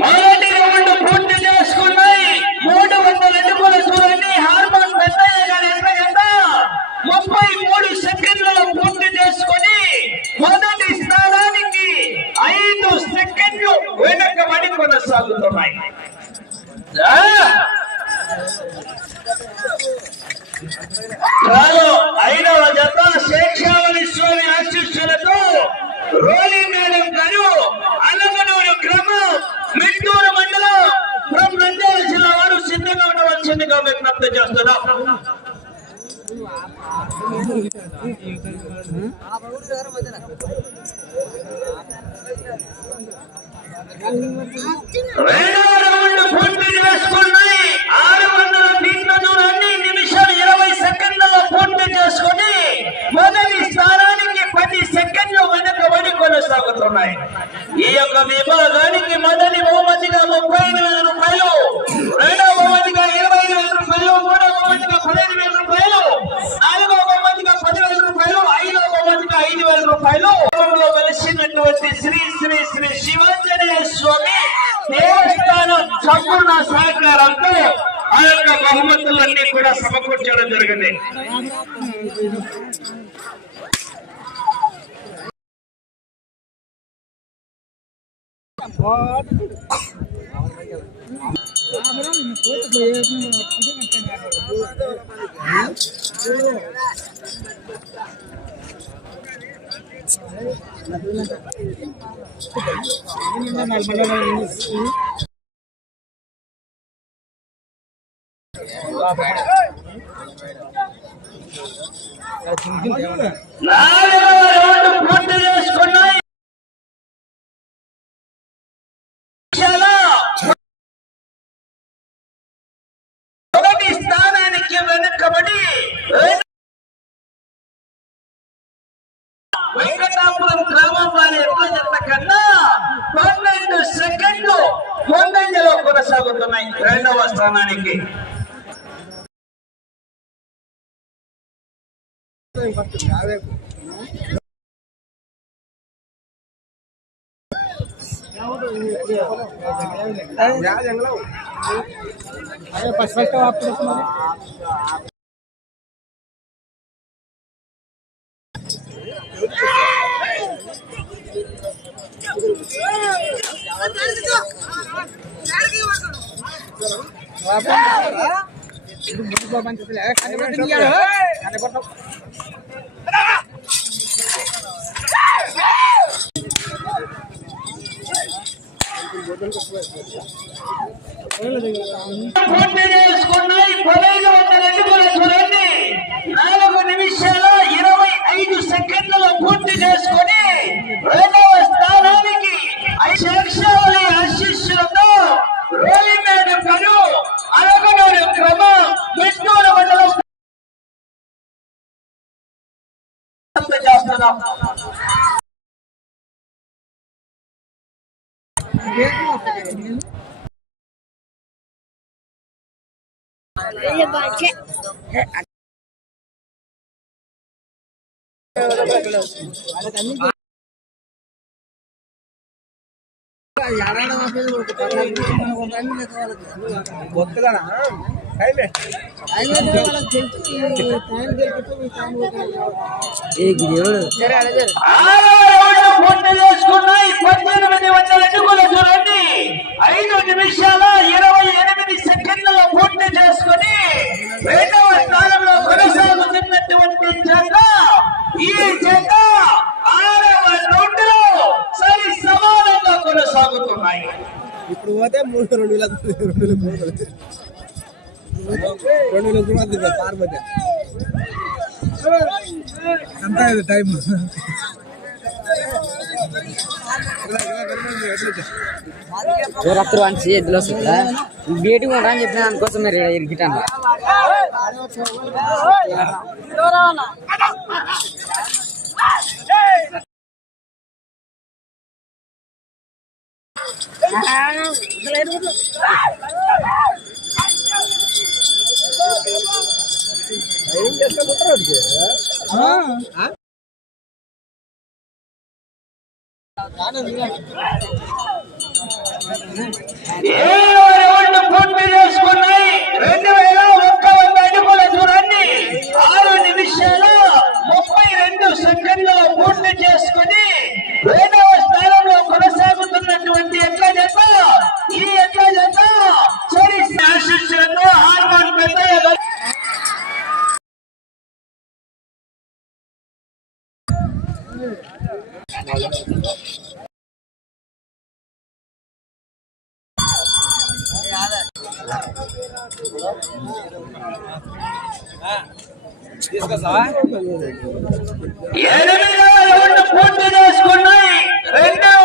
మొదటి రౌండ్ పూర్తి చేసుకున్నాయి. మూడు వందల అడుగుల దూరాన్ని జరుగుతున్నాయి ఆ! ఐదవ జత శేషావళి ఆశీస్సులతో రోలి మేడం గారు గ్రామం మిట్టూరు మండలం ఫ్రం నంద్యాల జిల్లా వారు సిద్ధంగా ఉండవలసిందిగా విజ్ఞప్తి చేస్తున్నాం రెండవ రౌండ్ పూర్తి చేసుకున్నాయి ఆరు వందల ఫీట్ల దూరాన్ని నిమిషాలు ఇరవై సెకండ్లలో పూర్తి చేసుకుని మొదటి స్థానానికి పది సెకండ్లు. కొనసాగుతున్నాయి ఈ యొక్క విభాగానికి మొదటి బహుమతిగా ముప్పై ఐదు వేల రూపాయలు రెండవ బహుమతిగా ఇరవై ఐదు వేల రూపాయలు మూడవ బహుమతిగా పదిహేను వేల రూపాయలు నాలుగవ బహుమతిగా పదివేల రూపాయలు ఐదవ బహుమతిగా ఐదు వేల రూపాయలు కలిసినటువంటి శ్రీ శ్రీ శ్రీ శివాజీ స్వామి. దేవస్థానం సంపూర్ణ సహకారంతో ఆ యొక్క బహుమతులన్నీ కూడా సమకూర్చడం జరిగింది. నాలుగవ కొనసాగుతున్నాయి. రెండవ స్థానానికి. పూర్తి అడుగుల దూరాన్ని ఇరవై ఐదు సెకండ్లలో పూర్తి చేసుకొని రెండవ స్థానానికి శేషావళి ఆశీస్సులతో రోలిమేడు పరు అరగనూరు క్రమం మిట్టూరు మండలం చేస్తున్నాం ఆరవ రౌండ్ పూర్తి చేసుకున్నాయి పద్దెనిమిది వందల అడుగుల దూరాన్ని రెండు వేల మూడు రెండు వేల దూరం అవుతుంది కార్ పోతే అంతా ఇది టైం చూరత్తరు అని చేతిలో వస్తుందా బేటింగ్ ఉంటా అని చెప్పిన దానికోసం మీరు ఇరికిటాను ఏం పూర్తి చేసుకున్నాయి రెండు వేల ఒక్క వంద అడుగుల దూరాన్ని ఆరు నిమిషాలు ముప్పై రెండు సెకండ్లు పూర్తి చేసుకుని రెండవ రౌండ్ పూర్తి చేసుకున్నాయి. రెండవ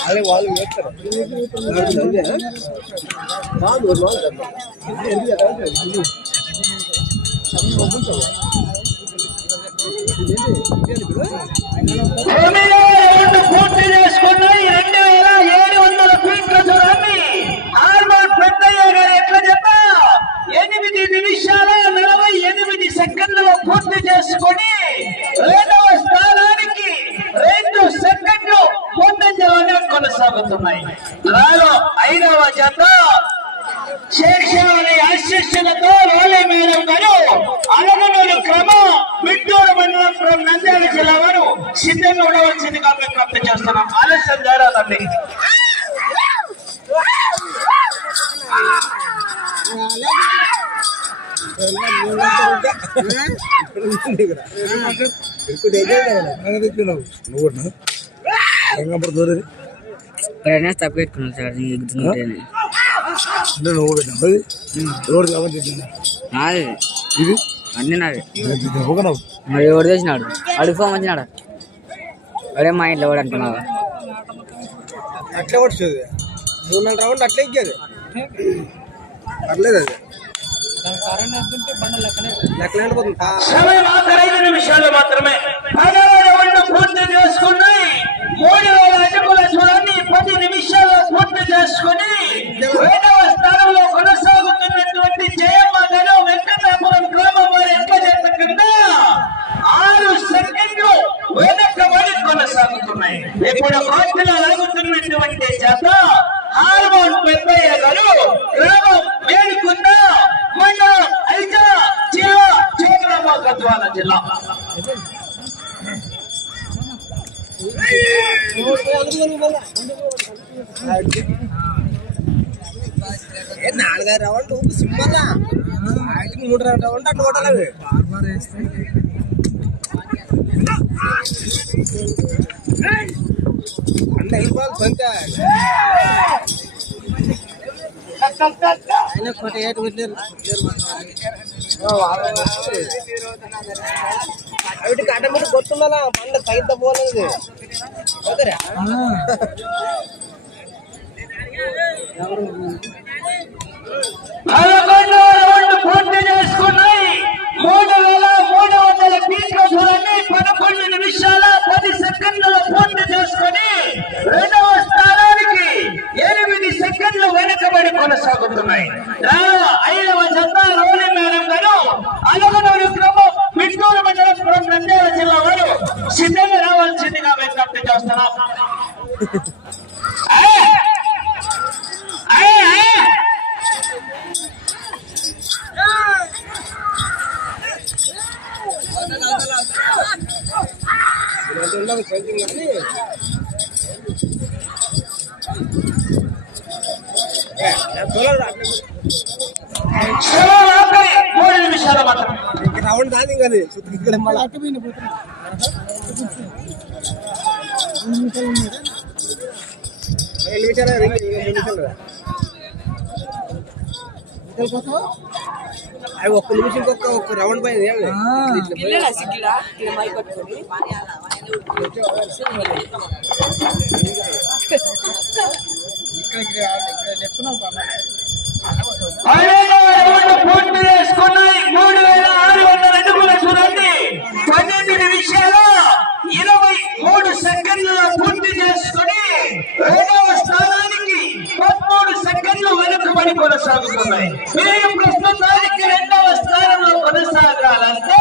అదే వాళ్ళు వేస్తారు తొమ్మిదవ రౌండ్ పూర్తి చేసుకున్నాయి. రెండు వేల ఏడు వందల ఫీట్ల దూరాన్ని. హార్మోన్ పెద్దయ్య గారు ఎట్లా చెప్పా ఎనిమిది నిమిషాల సెకండ్లలో పూర్తి చేసుకొని రెండవ స్థానానికి రెండు సెకండ్లు ముందంజలోనే కొనసాగుతున్నాయి. రాలో ఐదవ జత శేషావళి ఆశిస్సులతో రోలే మేడం గారు అలగనూరు క్రమ మిట్టూరు మండలం నంద్యాల జిల్లా వారు సిద్ధంగా ఉండవలసిందిగా విజ్ఞప్తి చేస్తున్నాం. ఆలస్యం జరగదండి నువ్వు తప్పు పెట్టుకున్నాను సార్ అంటే నువ్వు ఎవరు నాది ఇది అన్ని నాది మరి ఎవరు తెచ్చినాడు అడుగు ఫోన్ వచ్చినాడు అరే మా ఇంట్లో కూడా అనుకున్నావా అట్లే పడుతుంది మూడు నాలుగు రౌండ్ అట్లే ఎక్కేది. పర్లేదు అది లెక్కలేండి పోతుంది నిమిషాలు మాత్రమే పదవ పూర్తి చేసుకుని మూడు వేల అడుగుల దూరాన్ని పది నిమిషాల్లో పూర్తి చేసుకుని రెండవ స్థానంలో కొనసాగుతున్నటువంటి జయమ్మ గారు వెంకటాపురం గ్రామం వారి ఎట్ల కింద ఆరు సెకండ్లు వెనకబడి కొనసాగుతున్నాయి. ఇప్పుడు కోర్టులో లాగుతున్నటువంటి జత హార్మోన్ పెద్దయ్య గారు గ్రామం వేడుకుందా మండలం ఐజా జిల్లా చోట్రామ గద్వాల జిల్లా ఏ నాలుగైదు రౌండ్ సింబల్ వాటికి మూడు రౌండ్ రౌండ్ అట్లా కొట్టాలి అన్న అయిపోవాలి కొంత ఆయన కొట్ట ఏటు పెట్టారు అవిటికి అడ్డం మీద కొట్టుండాలా పండ పోలేదు ఓకేరా రౌండ్ దాని ఇంకా అది సుత్తి ఇక్కడ మళ్ళా రెండు నిమిషాలు రింగ్ ఇంకా మూడు నిమిషాలు రా. అవి ఒక్క నిమిషం ఒక్క ఒక్క రౌండ్ పైన ఏమి? ఇట్లా పోయి- పన్నెండవ రౌండ్ పూర్తి చేసుకున్నాయి మూడు వేల ఆరు వందల అడుగుల చూడండి పన్నెండు నిమిషాలు ఇరవై మూడు సెకండ్లలో పూర్తి చేసుకుని రెండవ స్థానానికి పదమూడు సెకండ్లు వెనుకబడి కొనసాగుతున్నాయి మీరు ప్రస్తుతానికి రెండవ స్థానంలో కొనసాగాలంటే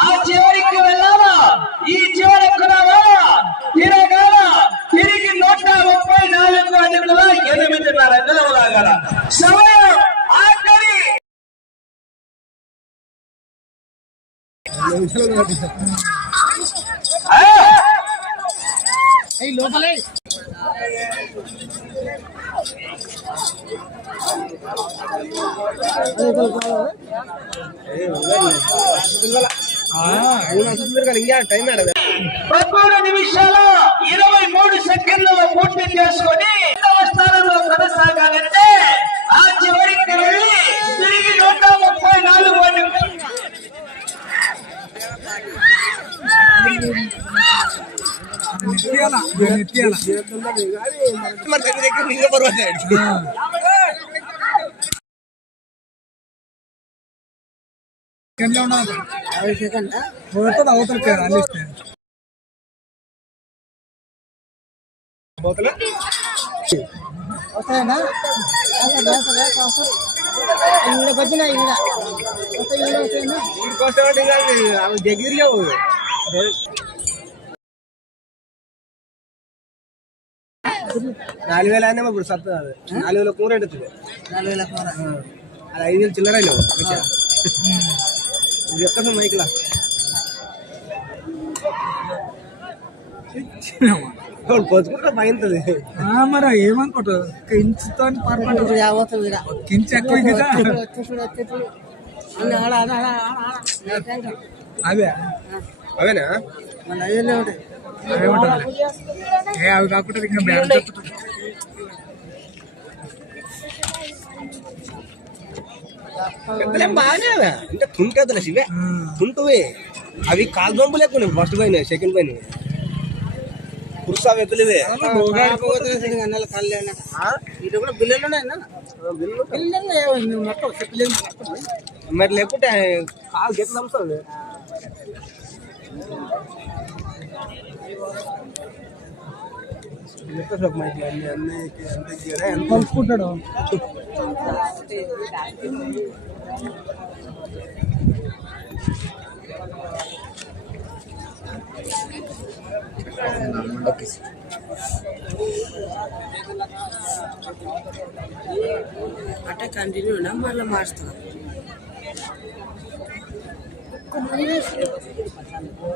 ఆ చివరికి వెళ్ళాలా ఈ చివరికి రావాలా తిరగాల తిరిగి నూట ముప్పై నాలుగు అడుగుల ఎనిమిదిన్నర అడుగులు లాగల సమయం ఆఖరి రెండు నిమిషాలు పట్టిస్తా. ఆ! ఏ, ఉండండి. అవును, అసలు మీరు కానీ ఇంకా టైం ఆడదా పదమూడు నిమిషాలు ఇరవై మూడు సెకండ్లలో పూర్తి చేసుకొని రెండవ స్థానంలో కొనసాగాలంటే ఆ చివరికి వెళ్ళి తిరిగి నూట ముప్పై నాలుగు అడుగులు మరి దగ్గర దగ్గర ఇంకా పర్వాలేదు పోతలే నాలుగు వేల అయినా ఇప్పుడు సత్తు అది నాలుగు వేల కూర ఉంటుంది అది ఐదు వేలు చిల్లర ఇది ఎక్కడ మైక్లా? పోతుకుంటా భయంతుంది మరి ఏమనుకుంటావు? కించుతో కించి ఎక్కువ కదా అదే. అవేనా? అదే ఉంటుంది ఏ అవి కాకుండా ఇంకా బ్యాన్ చెప్తుంది బాగానే. అంటే తుంటేదులే శివే. తుంటువే. అవి కాలు దొంపు లేకుండా ఫస్ట్ పైన సెకండ్ పైన పురుషా వెతులివే మరి లేకుంటే కాలు గెట్లు ఎంత అనుకుంటాడు అట్లా కంటిన్యూ మళ్ళీ మార్చుతున్నాం